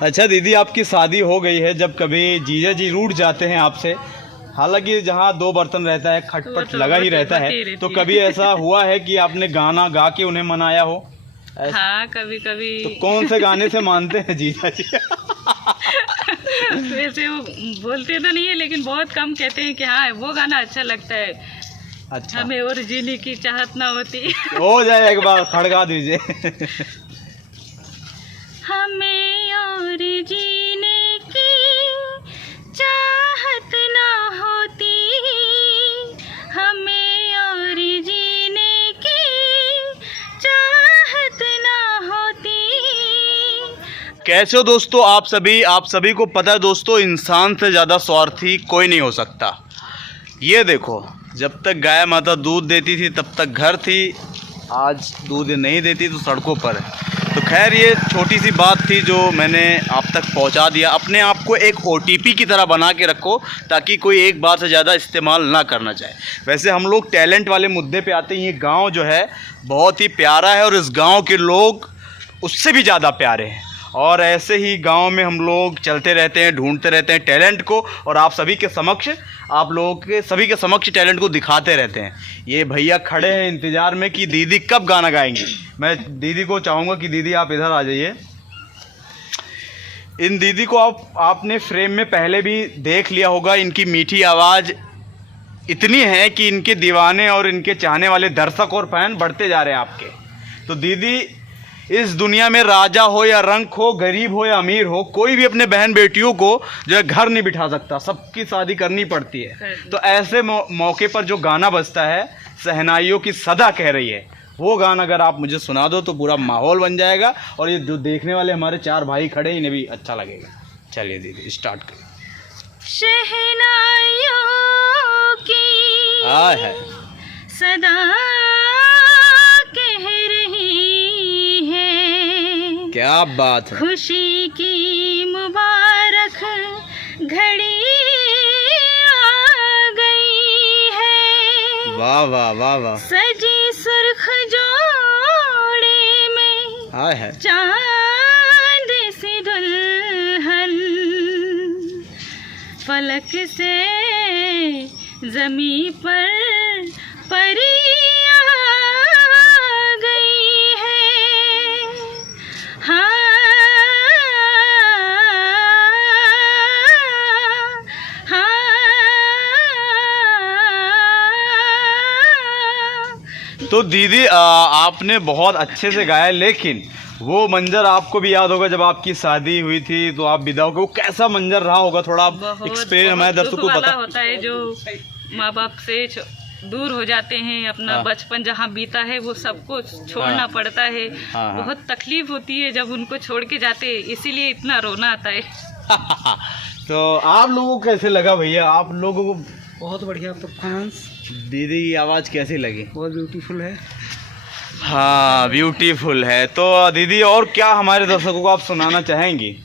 अच्छा दीदी, आपकी शादी हो गई है, जब कभी जीजा जी रूठ जाते हैं आपसे, हालांकि जहाँ दो बर्तन रहता है खटपट लगा ही रहता है, तो कभी ऐसा हुआ है कि आपने गाना गा के उन्हें मनाया हो? हाँ, कभी कभी। तो कौन से गाने से मानते हैं जीजा जी? वैसे वो बोलते तो नहीं है, लेकिन बहुत कम कहते हैं कि हाँ वो गाना अच्छा लगता है। अच्छा, हमें और जीने की चाहत ना होती। हो जाए एक बार खड़गा दीजिए। हमें और जीने की चाहत ना होती, हमें और जीने की चाहत ना होती। कैसे हो दोस्तों आप सभी को पता है दोस्तों, इंसान से ज़्यादा स्वार्थी कोई नहीं हो सकता। ये देखो, जब तक गाय माता दूध देती थी तब तक घर थी, आज दूध नहीं देती तो सड़कों पर है। तो खैर, ये छोटी सी बात थी जो मैंने आप तक पहुंचा दिया। अपने आप को एक OTP की तरह बना के रखो, ताकि कोई एक बार से ज़्यादा इस्तेमाल ना करना चाहे। वैसे हम लोग टैलेंट वाले मुद्दे पे आते हैं। ये गांव जो है बहुत ही प्यारा है और इस गांव के लोग उससे भी ज़्यादा प्यारे हैं, और ऐसे ही गांव में हम लोग चलते रहते हैं, ढूंढते रहते हैं टैलेंट को, और आप सभी के समक्ष, आप लोगों के सभी के समक्ष टैलेंट को दिखाते रहते हैं। ये भैया खड़े हैं इंतज़ार में कि दीदी कब गाना गाएंगी। मैं दीदी को चाहूँगा कि दीदी आप इधर आ जाइए। इन दीदी को आपने फ्रेम में पहले भी देख लिया होगा। इनकी मीठी आवाज़ इतनी है कि इनके दीवाने और इनके चाहने वाले दर्शक और फैन बढ़ते जा रहे हैं आपके। तो दीदी, इस दुनिया में राजा हो या रंक हो, गरीब हो या अमीर हो, कोई भी अपने बहन बेटियों को जो है घर नहीं बिठा सकता, सबकी शादी करनी पड़ती है। तो ऐसे मौके पर जो गाना बजता है, शहनाइयों की सदा कह रही है, वो गाना अगर आप मुझे सुना दो तो पूरा माहौल बन जाएगा, और ये जो देखने वाले हमारे चार भाई खड़े इन्हें भी अच्छा लगेगा। चलिए दीदी स्टार्ट करें। शहनाइयों की है सदा कह रही है, क्या बात है। खुशी की मुबारक घड़ी आ गई है। वाह वाह वाह वाह। सजी सुर्ख जोड़े में है चांद सी दुल्हन, फलक से जमी पर परी आ गई है। हाँ, हाँ, तो दीदी आपने बहुत अच्छे से गाया, लेकिन वो मंजर आपको भी याद होगा जब आपकी शादी हुई थी तो आप विदा हो गए। वो कैसा मंजर रहा होगा, थोड़ा एक्सपीरियंस हमारे दर्शकों को पता होता है। जो माँ बाप से दूर हो जाते हैं, अपना बचपन जहाँ बीता है वो सबको छोड़ना पड़ता है। बहुत तकलीफ होती है जब उनको छोड़ के जाते हैं, इसीलिए इतना रोना आता है। तो आप लोगों को कैसे लगा भैया? आप लोगों को बहुत बढ़िया परफॉर्मेंस। दीदी की आवाज़ कैसी लगी? बहुत ब्यूटीफुल है। हाँ, ब्यूटीफुल है। तो दीदी, और क्या हमारे दर्शकों को आप सुनाना चाहेंगी?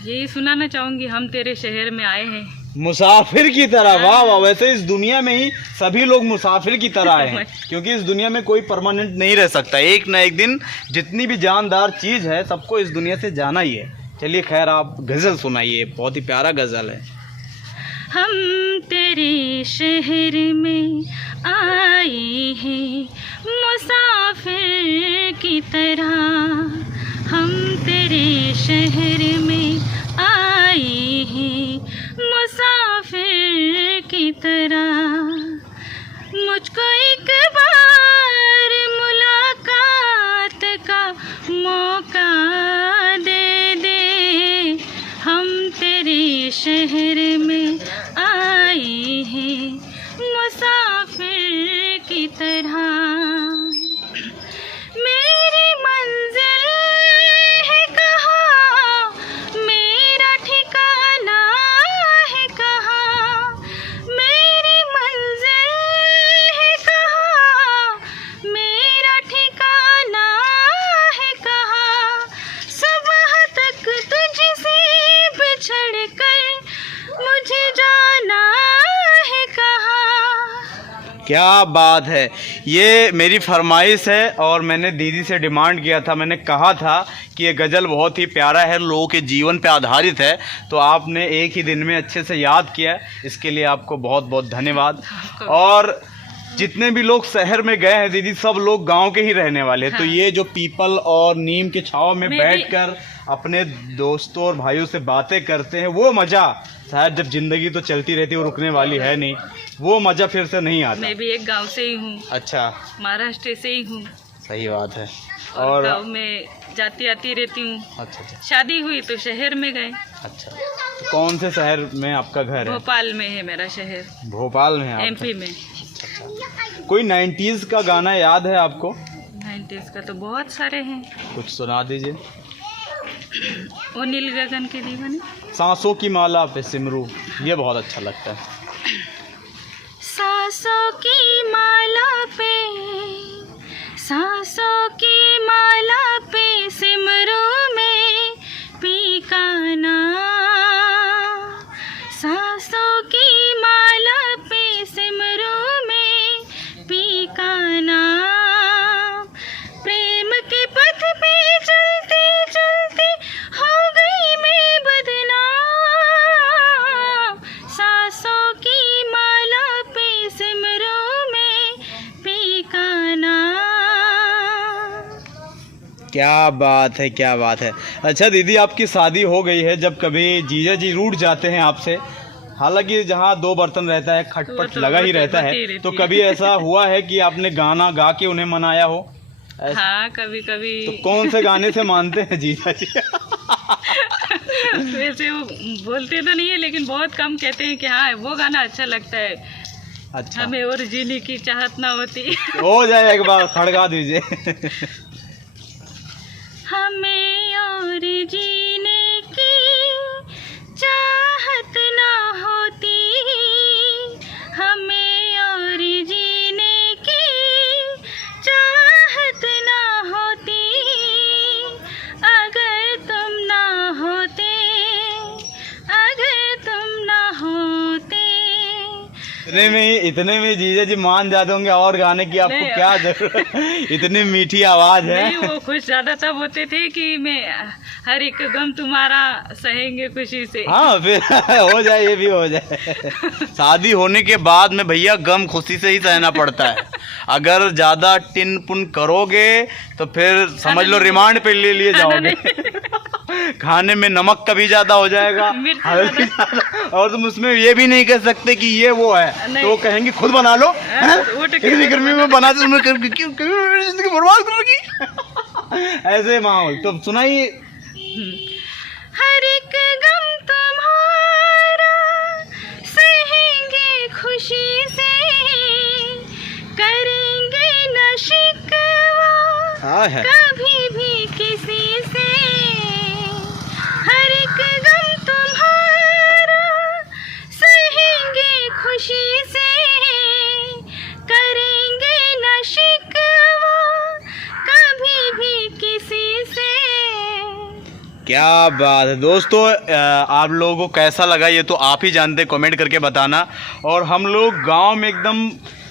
यही सुनाना चाहूँगी, हम तेरे शहर में आए हैं मुसाफिर की तरह। वाह वाह। वैसे इस दुनिया में ही सभी लोग मुसाफिर की तरह आए हैं, क्योंकि इस दुनिया में कोई परमानेंट नहीं रह सकता। एक ना एक दिन जितनी भी जानदार चीज़ है सबको इस दुनिया से जाना ही है। चलिए खैर, आप गज़ल सुनाइए, बहुत ही प्यारा गज़ल है। हम तेरे शहर में आए हैं मुसाफिर की तरह, हम तेरे शहर में आए हैं मुसाफिर की तरह। मुझको एक बार मुलाकात का मौका दे दे, हम तेरे शहर में आए हैं मुसाफिर की तरह। मेरी मंजिल है कहाँ, मेरा ठिकाना है कहाँ, मेरी मंजिल है कहाँ, मेरा ठिकाना है कहाँ, सुबह तक तुझसे बिछड़ कर मुझे जाना है कहाँ। क्या बात है। ये मेरी फरमाइश है और मैंने दीदी से डिमांड किया था, मैंने कहा था कि ये गज़ल बहुत ही प्यारा है, लोगों के जीवन पे आधारित है, तो आपने एक ही दिन में अच्छे से याद किया, इसके लिए आपको बहुत बहुत धन्यवाद। और जितने भी लोग शहर में गए हैं दीदी, सब लोग गांव के ही रहने वाले हैं। हाँ। तो ये जो पीपल और नीम के छांव में बैठकर अपने दोस्तों और भाइयों से बातें करते हैं, वो मज़ा शायद जब जिंदगी तो चलती रहती है, वो रुकने वाली है नहीं, वो मज़ा फिर से नहीं आता। मैं भी एक गांव से ही हूँ। अच्छा, महाराष्ट्र से ही हूँ। सही बात है। और गांव में जाती आती रहती हूँ। अच्छा। शादी हुई तो शहर में गए। अच्छा, तो कौन से शहर में आपका घर है? भोपाल में है मेरा शहर। भोपाल में है? MP में। अच्छा। कोई 90s का गाना याद है आपको? 90s का तो बहुत सारे हैं, कुछ सुना दीजिए। ओ नील गगन के दीवाने, सांसों की माला पे सिमरू, ये बहुत अच्छा लगता है। सांसों की माला पे, सांसों की माला पे सिमरू में पीकाना, सांसों की माला पे सिमरू में पीकाना, प्रेम के पथ पे चलते चलते हो गई मैं बदनाम, सांसों की माला पे सिमरू में पीकाना। क्या बात है, क्या बात है। अच्छा दीदी, आपकी शादी हो गई है, जब कभी जीजा जी रूठ जाते हैं आपसे, हालांकि जहाँ दो बर्तन रहता है खटपट लगा ही रहता है, तो कभी ऐसा हुआ है कि आपने गाना गा के उन्हें मनाया हो? हाँ, कभी कभी। तो कौन से गाने से मानते हैं जीजा जी? वैसे वो बोलते तो नहीं है, लेकिन बहुत कम कहते हैं कि हाँ वो गाना अच्छा लगता है। अच्छा, हमें और जीने की चाहत ना होती। हो जाए एक बार खड़का दीजिए। हमें और जीने की चाहत ना होती, हमें और जीने की चाहत ना होती, अगर तुम ना होते, अगर तुम ना होते। इतने में जीजा जी मान जाते होंगे, और गाने की आपको क्या जरूरत? इतनी मीठी आवाज है। नहीं, वो खुश ज्यादा तब होते थे कि मैं हर एक गम तुम्हारा सहेंगे खुशी से। हाँ, फिर हो जाए, ये भी हो जाए। शादी होने के बाद में भैया गम खुशी से ही सहना पड़ता है। अगर ज्यादा टिन पुन करोगे तो फिर समझ लो रिमांड पे ले लिए जाओगे। खाने में नमक कभी ज्यादा हो जाएगा, और तुम उसमें ये भी नहीं कह सकते कि ये वो है, तो कहेंगे खुद बना लो, इतनी गर्मी में बना दो, जिंदगी बर्बाद करोगी। ऐसे माहौल तो सुनाइए। हर एक गम तुम्हारा सहेंगे खुशी से, करेंगे न शिकवा कभी भी किसी से, हर एक गम तुम्हारा सहेंगे खुशी से, करेंगे न शिकवा कभी भी किसी से। क्या बात है दोस्तों, आप लोगों को कैसा लगा ये तो आप ही जानते, कमेंट करके बताना। और हम लोग गांव में एकदम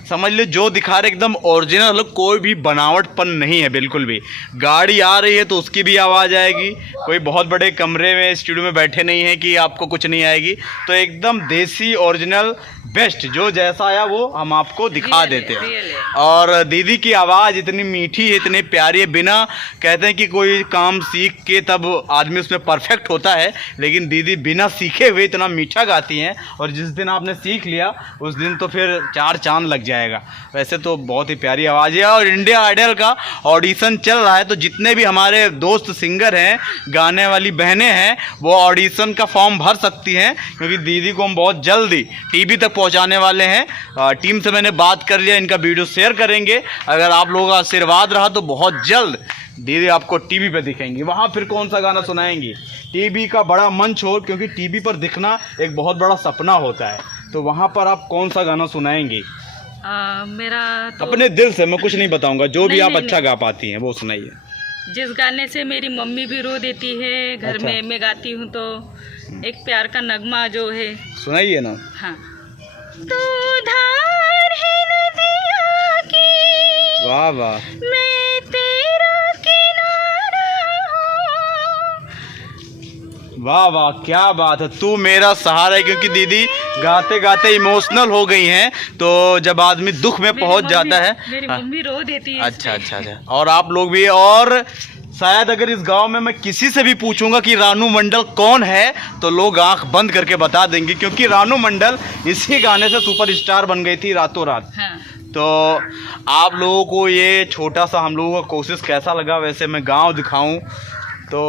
समझ ले जो दिखा रहे एकदम ओरिजिनल, मतलब कोई भी बनावटपन नहीं है बिल्कुल भी। गाड़ी आ रही है तो उसकी भी आवाज़ आएगी, कोई बहुत बड़े कमरे में स्टूडियो में बैठे नहीं है कि आपको कुछ नहीं आएगी, तो एकदम देसी ओरिजिनल बेस्ट जो जैसा आया वो हम आपको दिखा देते हैं। और दीदी की आवाज़ इतनी मीठी है, इतनी प्यारी है, बिना कहते हैं कि कोई काम सीख के तब आदमी उसमें परफेक्ट होता है, लेकिन दीदी बिना सीखे हुए इतना मीठा गाती हैं, और जिस दिन आपने सीख लिया उस दिन तो फिर 4 चांद लग जाएगा। वैसे तो बहुत ही प्यारी आवाज़ है। और इंडिया आइडल का ऑडिशन चल रहा है, तो जितने भी हमारे दोस्त सिंगर हैं, गाने वाली बहनें हैं, वो ऑडिशन का फॉर्म भर सकती हैं, क्योंकि दीदी को हम बहुत जल्दी टीवी तक पहुंचाने वाले हैं। टीम से मैंने बात कर लिया, इनका वीडियो शेयर करेंगे। अगर आप लोगों का आशीर्वाद रहा तो बहुत जल्द दीदी आपको टीवी पे दिखेंगी। वहाँ फिर कौन सा गाना सुनाएंगी? टीवी का बड़ा मंच हो, क्योंकि टीवी पर दिखना एक बहुत बड़ा सपना होता है, तो वहाँ पर आप कौन सा गाना सुनाएंगी? मेरा तो अपने दिल से, मैं कुछ नहीं बताऊंगा, जो भी आप अच्छा गा पाती हैं वो सुनाइए। जिस गाने से मेरी मम्मी भी रो देती है घर में मैं गाती हूँ, तो एक प्यार का नगमा जो है, सुनाइए ना। हाँ। तू धार है नदिया की वाह वाह, मैं तेरा किनारा हूँ। वाह वाह, क्या बात है। तू मेरा सहारा है, क्योंकि दीदी गाते गाते इमोशनल हो गई हैं। तो जब आदमी दुख में पहुंच जाता है, मेरी मम्मी रो देती है। अच्छा अच्छा अच्छा, और आप लोग भी। और शायद अगर इस गांव में मैं किसी से भी पूछूंगा कि रानू मंडल कौन है, तो लोग आंख बंद करके बता देंगे, क्योंकि रानू मंडल इसी गाने से सुपरस्टार बन गई थी रातों रात। हाँ। तो आप लोगों को ये छोटा सा हम लोगों का कोशिश कैसा लगा? वैसे मैं गांव दिखाऊं तो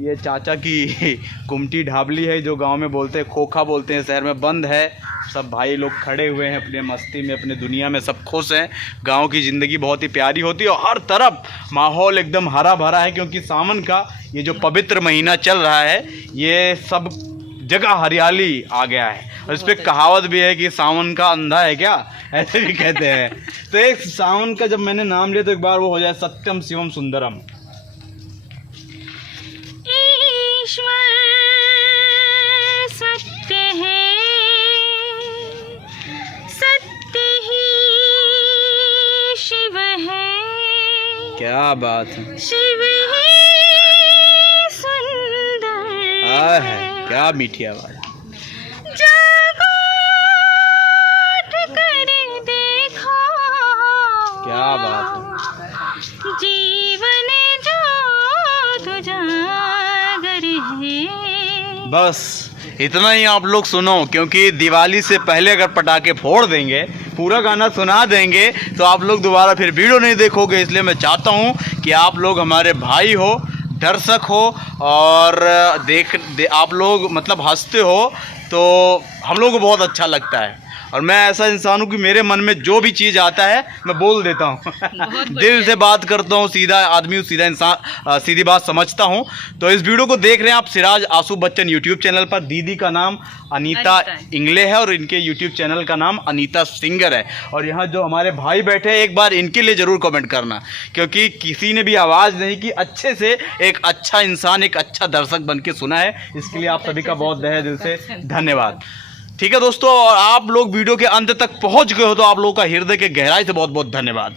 ये चाचा की कुमटी ढाबली है, जो गांव में बोलते हैं खोखा बोलते हैं, शहर में बंद है। सब भाई लोग खड़े हुए हैं अपने मस्ती में, अपने दुनिया में, सब खुश हैं। गांव की ज़िंदगी बहुत ही प्यारी होती है और हर तरफ माहौल एकदम हरा भरा है, क्योंकि सावन का ये जो पवित्र महीना चल रहा है, ये सब जगह हरियाली आ गया है। और इस पर कहावत भी है कि सावन का अंधा है क्या, ऐसे भी कहते हैं। तो एक सावन का जब मैंने नाम लिया तो एक बार वो हो जाए सत्यम शिवम सुंदरम। ईश्वर सत्य है, सत्य ही शिव है, क्या बात है, शिव ही सुंदर है, क्या मीठी आवाज। जागो उठ कर देखो, क्या बात है, जीवन जो उजागर है। बस इतना ही आप लोग सुनो, क्योंकि दिवाली से पहले अगर पटाखे फोड़ देंगे, पूरा गाना सुना देंगे, तो आप लोग दोबारा फिर वीडियो नहीं देखोगे। इसलिए मैं चाहता हूँ कि आप लोग हमारे भाई हो, दर्शक हो, और आप लोग मतलब हंसते हो, तो हम लोग को बहुत अच्छा लगता है। और मैं ऐसा इंसान हूँ कि मेरे मन में जो भी चीज़ आता है मैं बोल देता हूँ दिल से बात करता हूँ, सीधा आदमी हूँ, सीधा इंसान, सीधी बात समझता हूँ। तो इस वीडियो को देख रहे हैं आप सिराज आशू बच्चन यूट्यूब चैनल पर। दीदी का नाम अनीता इंगले है और इनके यूट्यूब चैनल का नाम अनीता सिंगर है। और यहाँ जो हमारे भाई बैठे हैं, एक बार इनके लिए ज़रूर कमेंट करना, क्योंकि किसी ने भी आवाज़ नहीं की, अच्छे से एक अच्छा इंसान, एक अच्छा दर्शक बन के सुना है। इसके लिए आप सभी का बहुत तहे दिल से धन्यवाद। ठीक है दोस्तों, और आप लोग वीडियो के अंत तक पहुंच गए हो तो आप लोगों का हृदय के गहराई से बहुत बहुत धन्यवाद।